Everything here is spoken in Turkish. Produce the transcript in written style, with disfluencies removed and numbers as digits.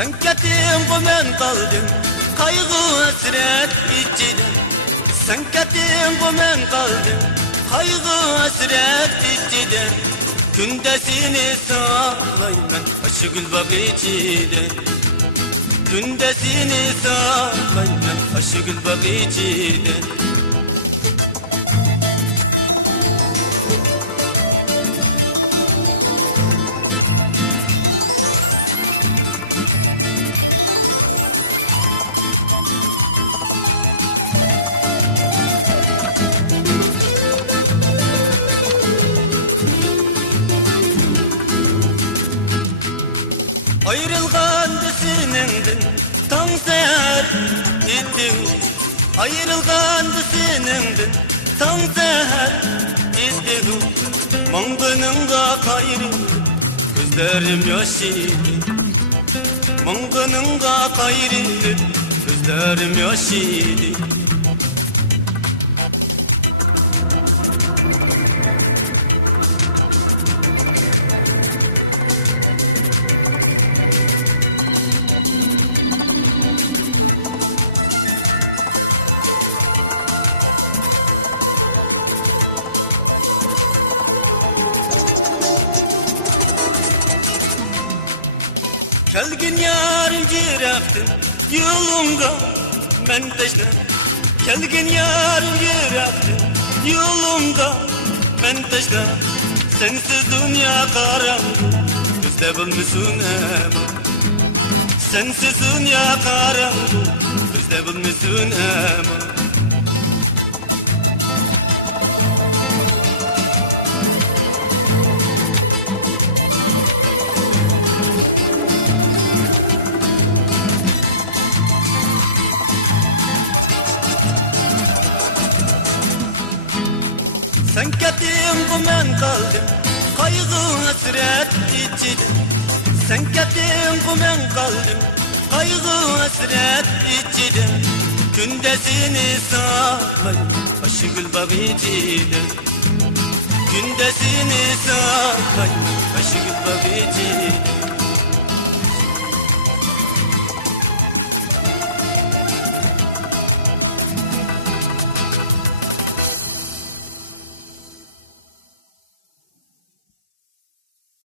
Sen kettin bu men kaldım kaygı hasret içinde. Sen kettin bu men kaldım kaygı hasret içinde. Kündesini sağlayım ben aşıgül bakıcıda. Kündesini sağlayım ben aşıgül bakıcıda. Ayrılgan düsünündün tan seher ettin. Ayrılgan düsünündün tan seher ettin. Mangınınga kayrı gözlerim yaş idi. Mangınınga kayrı gözlerim yaş idi. Kelgin yarım jiraktin yolunga men teşle. Kelgin yarım jiraktin yolunga men teşle. Sensiz dünya karanlık gözde bulmuşsun ama. Sensiz dünya karanlık gözde bulmuşsun ama. Sen kettin bu men kaldım kaygı hasret içinde. Sen kettin bu men kaldım kaygı hasret içinde. Kündesini sağlayım aşıgül bakıcıda. Kündesini sağlayım aşıgül bakıcıda.